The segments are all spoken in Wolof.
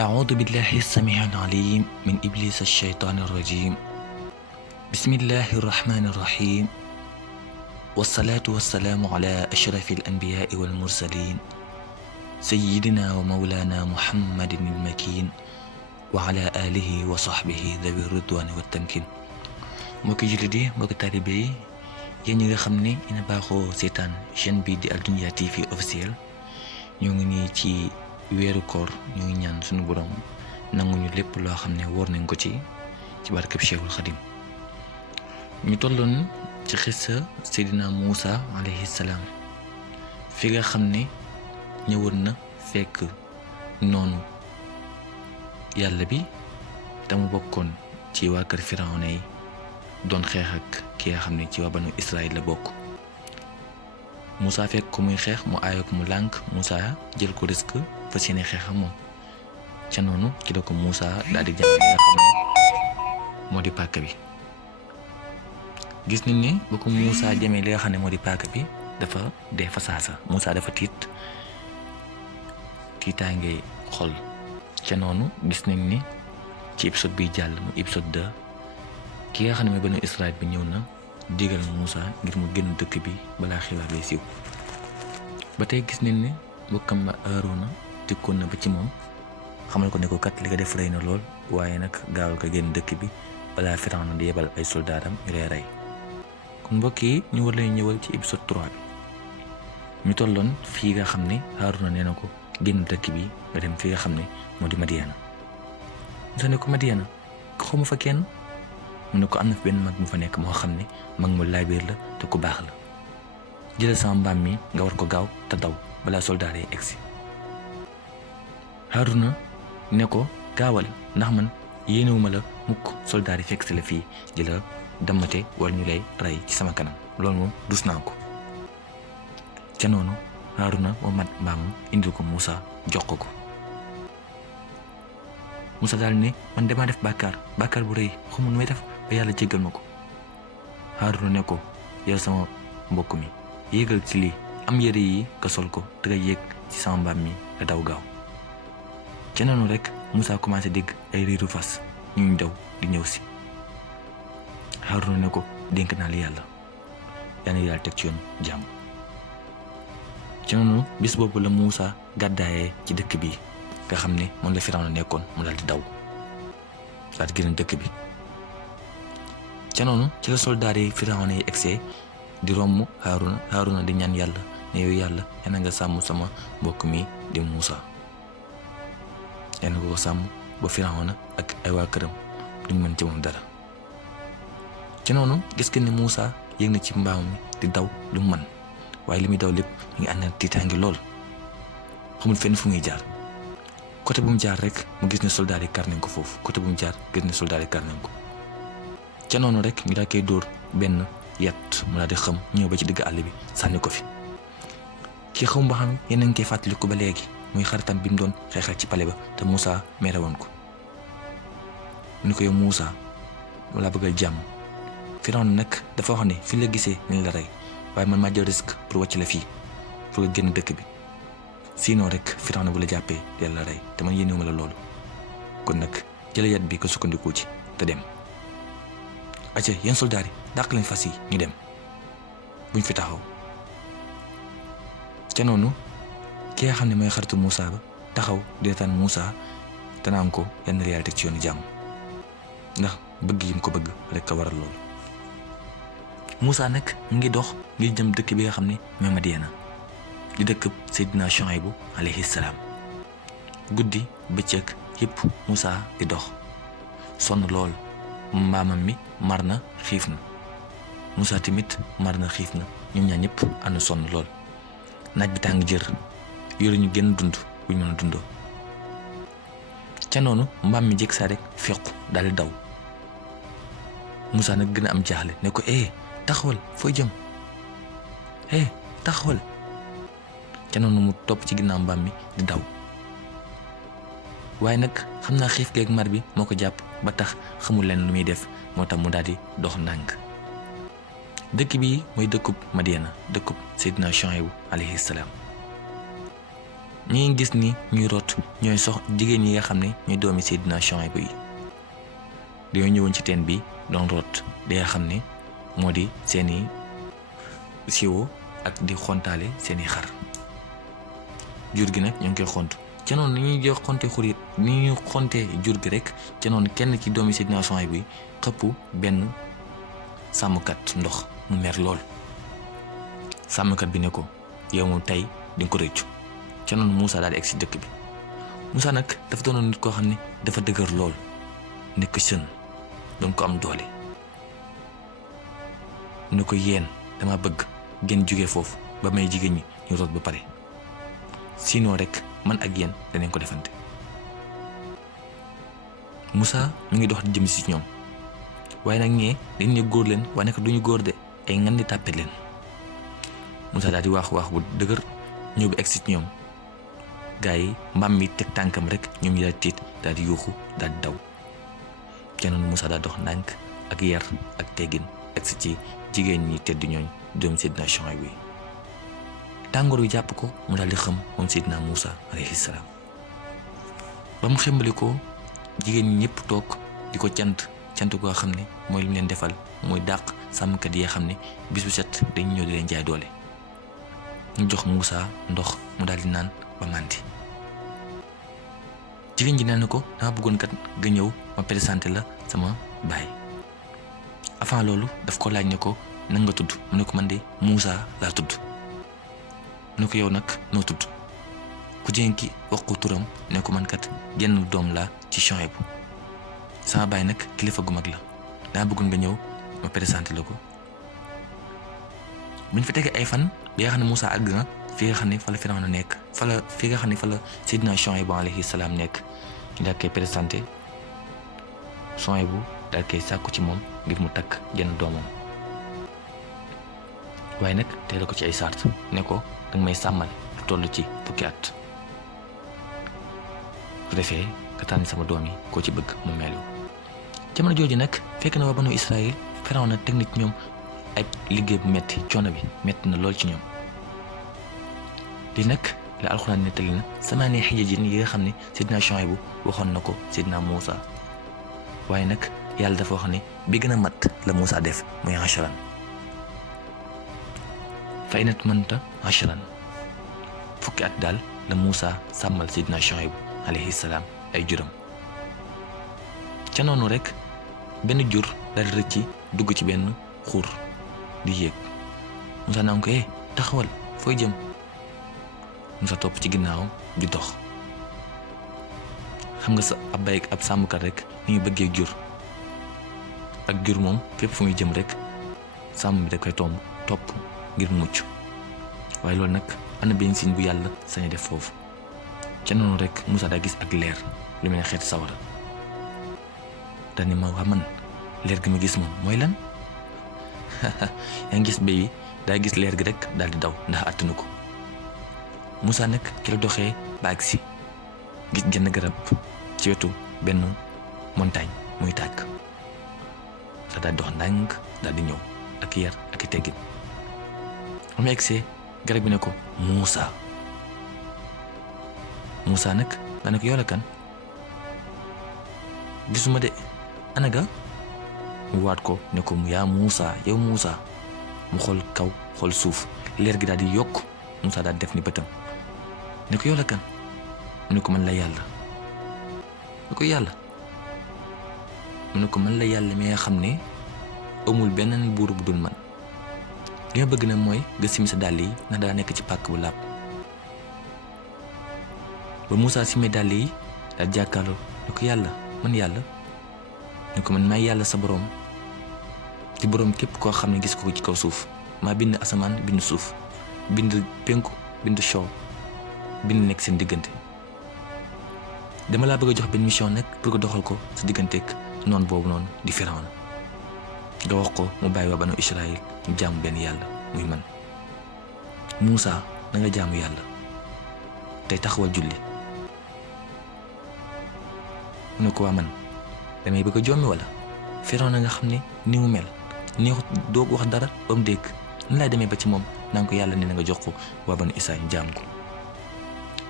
أعوذ بالله السميع العليم من إبليس الشيطان الرجيم. بسم الله الرحمن الرحيم، والصلاة والسلام على أشرف الأنبياء والمرسلين سيدنا ومولانا محمد المكين وعلى آله وصحبه ذوي الرضوان والتمكين. mbokki jullit yi, mbokki taalibe yi, yéen ñi nga xam ne ina baaxoo seetaan chaîne bi di Al Dunya TV officiel, ñoo ngi nii ci weeru koor. ñu ngi ñaan suñu borom nanguñu lépp loo xam ne wóor nañ ko ci barkeb Cheikhul Khadim. ñu tolloon ci xissa Seydina Muusa alayhi salaam, fi nga xam ne ñëwoon na fekk noonu yàlla bi te mu bokkoon ci waa kër Firawna yi doon xeex ak ki nga xam ne ci waa banu Israël la bokk. Moussa fekk ko muy xeex mu aayoo ko mu lànk. Moussa jël ko risque fas yéene xeex ak moom. ca noonu ci la ko Moussa daal di jàpp li nga xam ne moo di paaka bi. gis nañ ne ba ko Moussa jamee li nga xam ne moo di paaka bi dafa dee fa saasa. Moussa dafa tiitaange xol. ca noonu gis nañ ne ci épisode bi jàll mu épisode 2 ki nga xam ne mooy banu Israël bi ñëw na digal Moussa ngir mu génn dëkk bi balaa xibaar bi siiw. ba tey gis nañ ne mbokkam ba Haaruna dikkoon na ba ci moom xamal ko ne ko kat li nga def rëy na lool, waaye nag gaawal ko génn dëkk bi balaa Firawna di yebal ay soldaaram ñu lay rey. kon mbokk yi, ñu war leen ñëwal ci épisode 3 bi. ñu tolloon fii nga xam ne Haaruna nee na ko génn dëkk bi nga dem fi nga xam ne moo di Madiana. Moussa ne ko Madiana xamu fa kenn. mu ne ko am na fi benn mag mu fa nekk moo xam ne mag mu laabiir la te ku baax la. jëlal sama mbaam mi nga war ko gaaw te daw balaa soldaar yi egsi. Haaruna ne ko gaawal, ndax man yéenewuma la mukk soldaar yi fekk si la fii di la dammate wala ñu lay rey ci sama kanam. loolu moom dus naa ko. ca noonu Haaruna moo mat mbaamam indil ko Moussa jox ko. Moussa daal ne man damaa def bàkkaar bu rëy, xamul nu may def ba yàlla jéggal ma ko. Haaruna ne ko yow sama mbokk mi yéegal ci lii, am yére yi nga sol ko te nga yéeg ci sama mbaam mi nga daw gaaw. ca noonu rek Moussa commencé dégg ay riiru fas ñu daw di ñëw si. Haaruna ne ko dénk naa li yàlla yàlla teg ci yoon jàmm. ca noonu bis boobu la Moussa gàddaayee ci dëkk bi nga xam ne moom la Firawna nekkoon, mu daal di daw daal di génn dëkk bi. ca noonu ci la soldaar yi Firawna yi egsee di romb Haaruna di ñaan yàlla ne yow yàlla yal na nga sàmm sama mbokk mi di Moussa. yal na nga ko sàmm ba Firawna ak ay waa këram duñ mën ci moom dara. ca noonu gis nga ne Moussa yéeg na ci mbaam mi di daw lu mu mën, waaye li muy daw lépp mi ngi ànd ak tiitaange lool, xamul fenn fu muy jaar. côté bu mu jaar rek mu gis ne soldaar yi kar nañ ko foofu, côté bu mu jaar gis ne soldaar yi kar nañ ko. ca noonu rek ñu daa koy dóor benn yat mu daal di xam ñëw ba ci digg àll bi sànni ko fi. kii xaw ma xam yéen a ngi koy fàttaliku ba léegi, muy xaritam bi mu doon xeexal ci pale ba te Moussa mere woon ko. ni ko yow Moussa wala bëggal jàmm. Firawna nag dafa wax ne fi la gisee nañ la rey, waaye man maa jël risque pour wàcc la fii pour nga génn dëkk bi. sinon rek Firawna bu la jàppee dell la rey te man yéenewuma la loolu. kon nag jëla yat bi ko sukkandiku ci te dem. acca yéen soldaar yi dàq leen fas yi ñu dem buñ fi taxaw. ca noonu ki nga xam ne mooy xaritu Moussa ba taxaw di reetaan Moussa te naan ko yenn réalité ci yoonu jàmm, ndax bëgg yi mu ko bëgg rek a waral loolu. Moussa nag mu ngi dox ngir jëm dëkk bi nga xam ne mooy Madiana di dëkk Seydina Chouaïbou alayhi salaam. guddi bëccëg yëpp Moussa di dox sonn lool, mbaamam mi mar na xiif na. Moussa tamit mar na xiif na, ñoom ñaar ñëpp ànd sonn lool. naaj bi tàng jër, yoruñu génn dund buñ mën a dundoo. ca noonu mbaam mi jëkk saa rek fequ daal di daw. Moussa nag gën a am jaaxle ne ko taxawal, fooy jëm? taxawal. ca noonu mu topp ci ginnaaw mbaam mi di daw. waaye nag xam naa xiif geeg mar bi moo ko jàpp ba tax xamul leen lu muy def, moo tax mu daal di dox ndànk. dëkk bi mooy dëkkub Madiana, dëkkub Seydina Chouaïbou alayhi salaam. ñi ngi gis ni ñuy root ñooy jigéen ñi nga xam ne ñooy doomi Seydina Chouaïb yi dañoo ñëwoon ci teen bi doon root di nga xam ne moo di seeni siwo ak di xontaale seeni xar jur gi nag ñoo ngi koy xont ca noonu ni ñuy jox xonte xurit ni ñuy xonte jur gi rek ca noonu kenn ci doomi Seydina Chouaïb bi xëpp benn sàmmkat ndox mu mer lool sàmmkat bi ne ko yow moom tey di nga ko rëccu ca noonu Moussa daal di egg si dëkk bi Moussa nag dafa doonoon nit koo xam ne dafa dëgër lool nekk sën doon ko am doole ne ko yéen dama bëgg ngeen jóge foofu ba may jigéen ñi ñu root ba pare sinon rek man ak yéen danañ ko defante Moussa mi ngi dox di jëm si ñoom waaye nag ñee dañ ne góor leen waaye nag duñu góor de ay ngan di tàppet leen Moussa daal di wax bu dëgër ñëw bi egg si ñoom gaa yi mbaam mi teg tànkam rek ñoom ñu daal tiit daal di yuuxu daal di daw ca noonu Moussa daal dox ndànk ak yar ak teggin egg si ci jigéen ñi tedd ñooñ doom Seydina Chouaïb wi tàngoor wi jàpp ko mu daal di xam moom Seydina Moussa alayhi salaam ba mu xembali ko jigéen ñi ñëpp toog di ko cant goo xam ne mooy lu leen defal mooy dàq sàmmkat yi nga xam ne bis bu set dañ ñëw di leen jaay doole ñu jox Moussa ndox mu daal di naan ba màndi jigéen ji naan ko dama bëggoon kat nga ñëw ma présenté la sama baay avant loolu daf ko laaj ne ko nan nga tudd mu ne ko man de Moussa laa tudd mu ne ko yow nag noo tudd ku jigéen ki wax ko turam ne ko man kat genn doom laa ci Chouaïb sama baay nag kilifa gu mag la dama bëggoon nga ñëw ma présenté la ko buñ fa tegee ay fan bi nga xam ne Moussa àgg na fi nga xam ne fa la Firawna nekk fi nga xam ne fa la Seydina Chouaïb alayhi salaam nekk ñu daal koy présenté Chouaïb daal koy sàkku ci moom ngir mu takk jenn doomam waaye nag teela ko ci ay sart ne ko danga may sàmmal lu toll ci fukki at su defee nga tànn sama doom yi koo ci bëgg mu meelu jamono jooju nag fekk na waa banu Israël Firawna teg na ci ñoom ay liggéey bu metti coono bi metti na lool ci ñoom li nag la alxuraan nettali na samaane xijajin yi nga xam ne Seydina Chouaïb waxoon na ko Seydina Moussa waaye nag yàlla dafa wax ne bi gën a mat la Moussa def muy 10 fa in atmamta 10 fukki at daal la Moussa sàmmal Seydina Chouaïb alayhi salaam ay juram ca noonu rek benn jur daal di rëcc dugg ci benn xur di yéeg Moussa naan ko taxawal fooy jëm Moussa topp ci ginnaawam di dox xam nga sa ab sàmmkat rek ni ñu bëggee jur ak jur moom fépp fu muy jëm rek sàmm bi da koy topp ngir mucc waaye loolu nag am na benn signe bu yàlla sañ def foofu ca noonu rek Moussa daa gis ak leer lu mel ne xeeti sawara dani ma waa man leer gi ma gis moom mooy lan yaa ngi gis béy daa gis leer gi rek daal di daw ndax attanu ko Moussa nag ci la doxee ba agsi gis genn garab ci wetu benn montagne muy tàkk sa daal dox ndànk daal di ñëw ak yar ak i teggin am na egsee garab bi ne ko Moussa nag nga ne ko yow la kan gisuma de anaga mu waat ko ne ko yaa Moussa yow Moussa mu xool kaw xool suuf leer gi daal di yokk Moussa daal def ni bëtam ne ko yow la kan mu ne ko man la yàlla ne ko yàlla mu ne ko man la yàlla mi nga xam ne amul benn buur bu dul man li ma bëgg na mooy nga simi sa dàll yi ndax daa nekk ci pàkk bu làpp ba Moussa simee dàll yi daal jàkkaarloo ne ko yàlla man yàlla ne ko man maay yàlla sa boroom ci boroom képp koo xam ne gis ko ci kaw suuf maa bind asamaan bind suuf bind penku bind sow bind nekk seen diggante dama laa bëgg a jox benn mission nag pour nga doxal ko sa digganteeg noonu boobu noonu di Firawna nga wax ko mu bàyyi waa banu Israël ñu jaamu benn yàlla muy man Moussa da nga jaamu yàlla tey taxawal julli mu ne ko waa man damay bëgg a jommi wala Firawna nga xam ne ni mu mel neexut doo ko wax dara ba mu dégg nan laay demee ba ci moom naan ko yàlla ne na nga jox ko waa banu Israël ñu jaam ko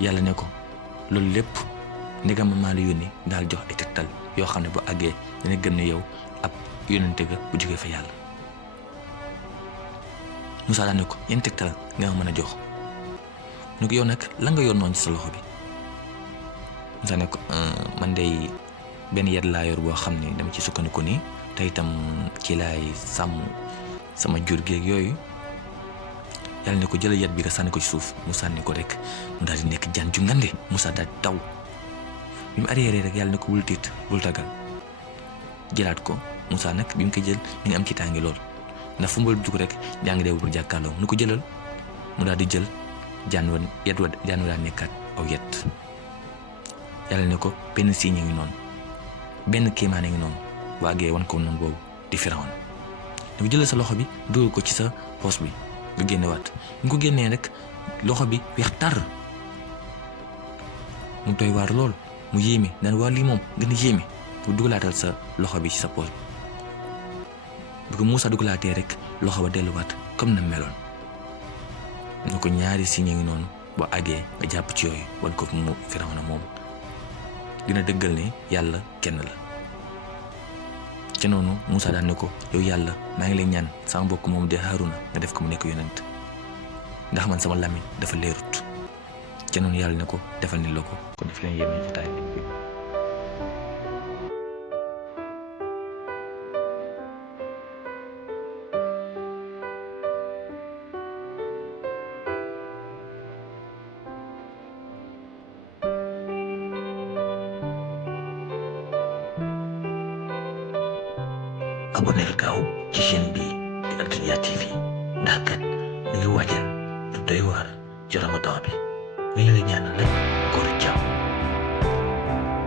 yàlla ne ko loolu lépp ndegam maa la yónni daal jox ay tegtal yoo xam ne bu àggee dana gën ne yow ab yónnante ga bu jógee fa yàlla. Moussa daal ne ko yan tegtal nga mën a jox ne ko yow nag la nga yoon noonu ci sa loxo bi. Moussa ne ko man day benn yet laa yor boo xam ne dama ci sukkandiku nii te itam ci laay sàmm sama jur gi ak yooyu. yàlla ne ko jëlal yet bi nga sànni ko ci suuf mu sànni ko rek mu daal di nekk jaan ju ngande. Moussa daal di taw bi mu arrière rek yàlla ne ko bul tiit bul tagal jëlaat ko. Moussa nag bi mu ko jël mi ngi am ci tàngi lool ndax fu mu dugg rek yaa ngi dee wut jàkkaarloo nu ko jëlal mu daal di jël jaan wa daal nekkaat aw yet. yàlla ne ko benn signe ngi noonu benn kéemaane ngi noonu bu àggee wan ko noonu boobu di Firawna ne ko jëlal sa loxo bi dugal ko ci sa poos bi nga génnewaat ñu ko génnee rek loxo bi weex tar mu doy waar lool mu yéeme naan waa lii moom gën a yéeme bu dugalaatal sa loxo bi ci sa poos bi bu ko Moussa dugalaatee rek loxo ba delluwaat comme na meloon. ñu ko ñaari signe ngi noonu boo àggee nga jàpp ci yooyu wan ko mu Firawna moom dina dëggal ne yàlla kenn la. ca noonu Moussa daan ne ko yow yàlla maa ngi lay ñaan sama mbokk moom de Haaruna nga def ko mu nekk yonent ndax man sama làmmiñ dafa leerut. ca noonu yàlla ne ko defal ni la ko kon daf leen yéeme ci taay bi. aboneel gaaw ci chaîne bi di Al-Dunya TV ndax kat ñu ngi waajal lu doy waar ci Ramadan bi ñu ngi ñaanal nag koor jàmm.